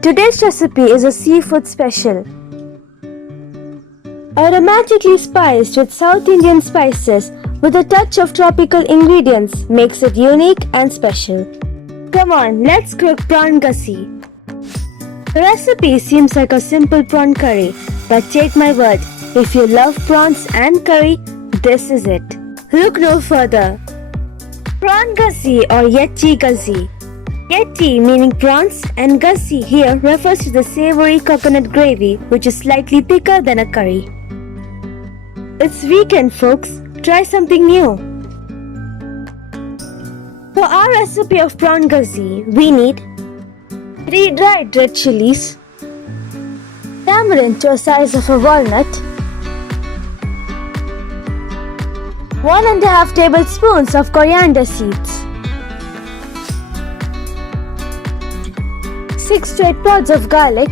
Today's recipe is a seafood special. Aromatically spiced with South Indian spices with a touch of tropical ingredients makes it unique and special. Come on, let's cook prawn gassi. The recipe seems like a simple prawn curry, but take my word, if you love prawns and curry, this is it. Look no further. Prawn Gassi or Yetti Gassi. Yetti meaning prawns and Gassi here refers to the savoury coconut gravy which is slightly thicker than a curry. It's weekend folks, try something new. For our recipe of prawn Gassi, we need 3 dried red chilies, tamarind to a size of a walnut, 1.5 tablespoons of coriander seeds, 6 to 8 pods of garlic,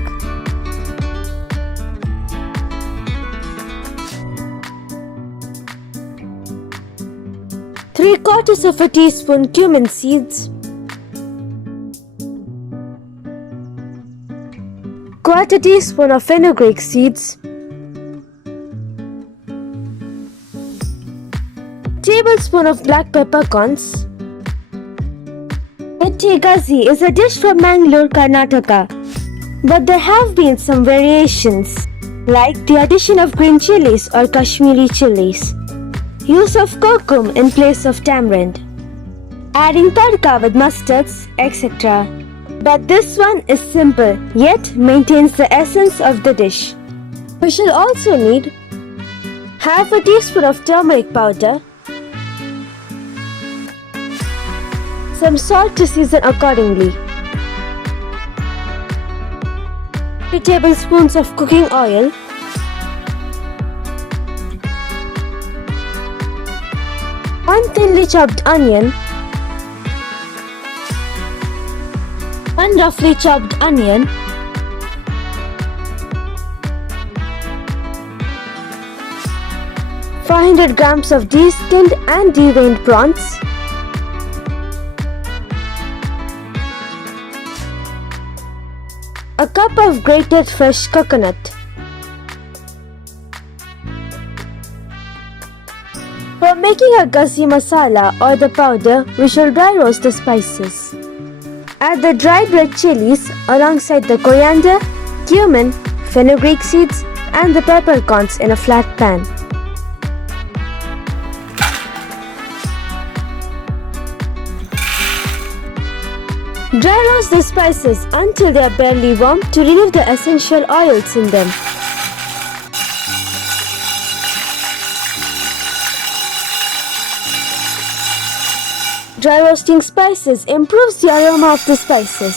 three-quarters of a teaspoon cumin seeds, quarter teaspoon of fenugreek seeds, tablespoon of black peppercorns. Yetti Gassi is a dish from Mangalore, Karnataka, but there have been some variations, like the addition of green chilies or Kashmiri chilies, use of kurkum in place of tamarind, adding tadka with mustards, etc. But this one is simple, yet maintains the essence of the dish. We shall also need half a teaspoon of turmeric powder, some salt to season accordingly, 3 tablespoons of cooking oil, one thinly chopped onion, one roughly chopped onion, 400 grams of de-skinned and deveined prawns, a cup of grated fresh coconut. For making a gassi masala or the powder, we shall dry roast the spices. Add the dried red chilies alongside the coriander, cumin, fenugreek seeds and the peppercorns in a flat pan. Dry roast the spices until they are barely warm to remove the essential oils in them. Dry roasting spices improves the aroma of the spices.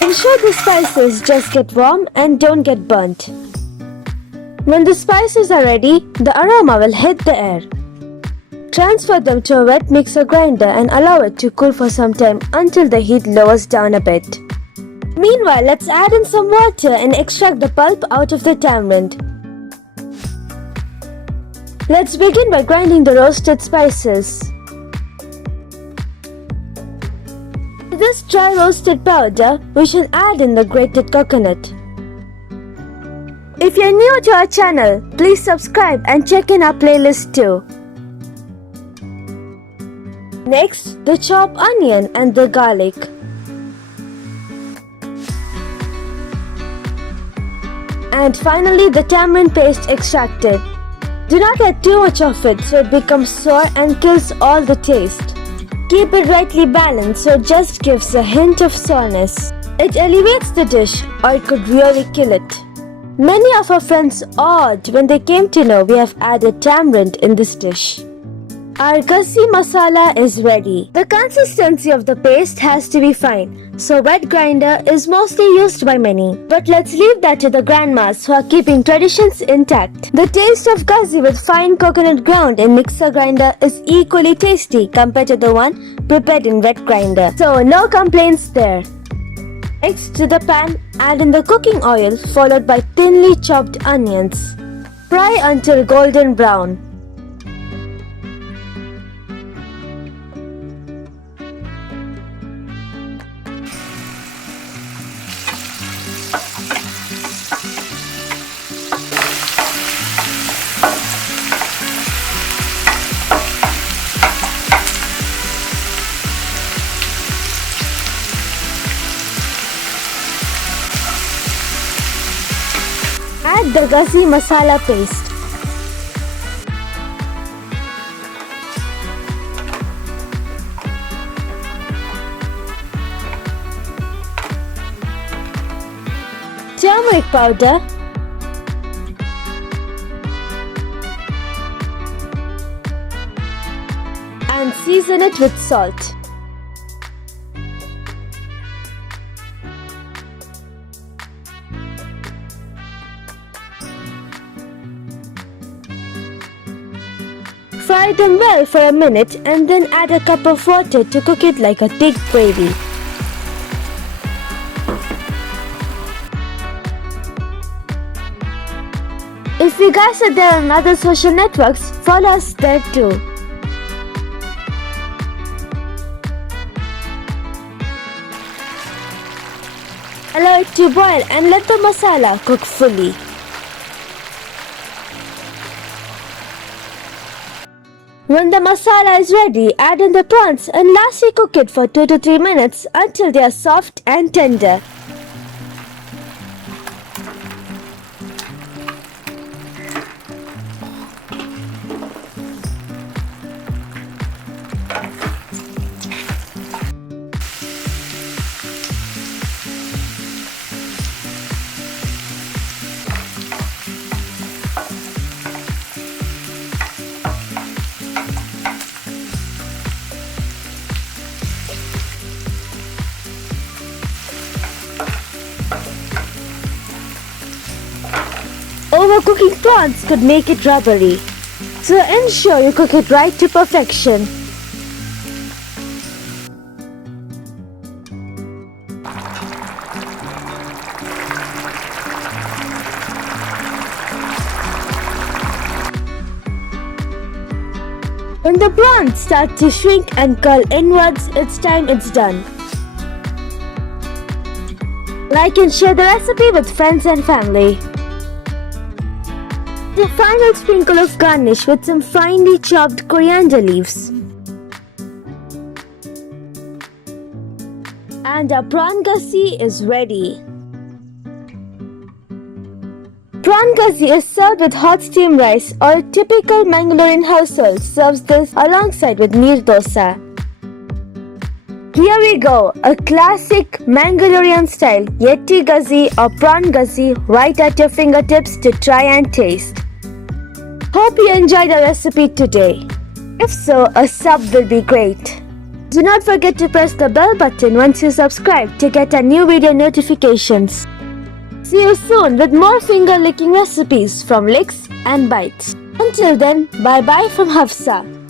Ensure the spices just get warm and don't get burnt. When the spices are ready, the aroma will hit the air. Transfer them to a wet mixer grinder and allow it to cool for some time until the heat lowers down a bit. Meanwhile, let's add in some water and extract the pulp out of the tamarind. Let's begin by grinding the roasted spices. To this dry roasted powder, we shall add in the grated coconut. If you're new to our channel, please subscribe and check in our playlist too. Next, the chopped onion and the garlic. And finally, the tamarind paste extracted. Do not add too much of it so it becomes sour and kills all the taste. Keep it rightly balanced so it just gives a hint of sourness. It elevates the dish or it could really kill it. Many of our friends awed when they came to know we have added tamarind in this dish. Our gassi masala is ready. The consistency of the paste has to be fine, so wet grinder is mostly used by many. But let's leave that to the grandmas who are keeping traditions intact. The taste of gassi with fine coconut ground in mixer grinder is equally tasty compared to the one prepared in wet grinder. So no complaints there. Next, to the pan, add in the cooking oil followed by thinly chopped onions. Fry until golden brown. the Gassi masala paste. Turmeric powder, and season it with salt. Fry them well for a minute and then add a cup of water to cook it like a thick gravy. If you guys are there on other social networks, follow us there too. Allow it to boil and let the masala cook fully. When the masala is ready, add in the prawns and lastly cook it for 2 to 3 minutes until they are soft and tender. Overcooking prawns could make it rubbery, so ensure you cook it right to perfection. When the prawns start to shrink and curl inwards, it's time it's done. Like and share the recipe with friends and family. The final sprinkle of garnish with some finely chopped coriander leaves. And our prawn gassi is ready. Prawn gassi is served with hot steamed rice, or a typical Mangalorean household serves this alongside with Neer Dosa. Here we go, a classic Mangalorean style Yetti Gassi or Prawn Gassi right at your fingertips to try and taste. Hope you enjoyed our recipe today. If so, a sub will be great. Do not forget to press the bell button once you subscribe to get our new video notifications. See you soon with more finger licking recipes from Licks and Bites. Until then, bye bye from Hafsa.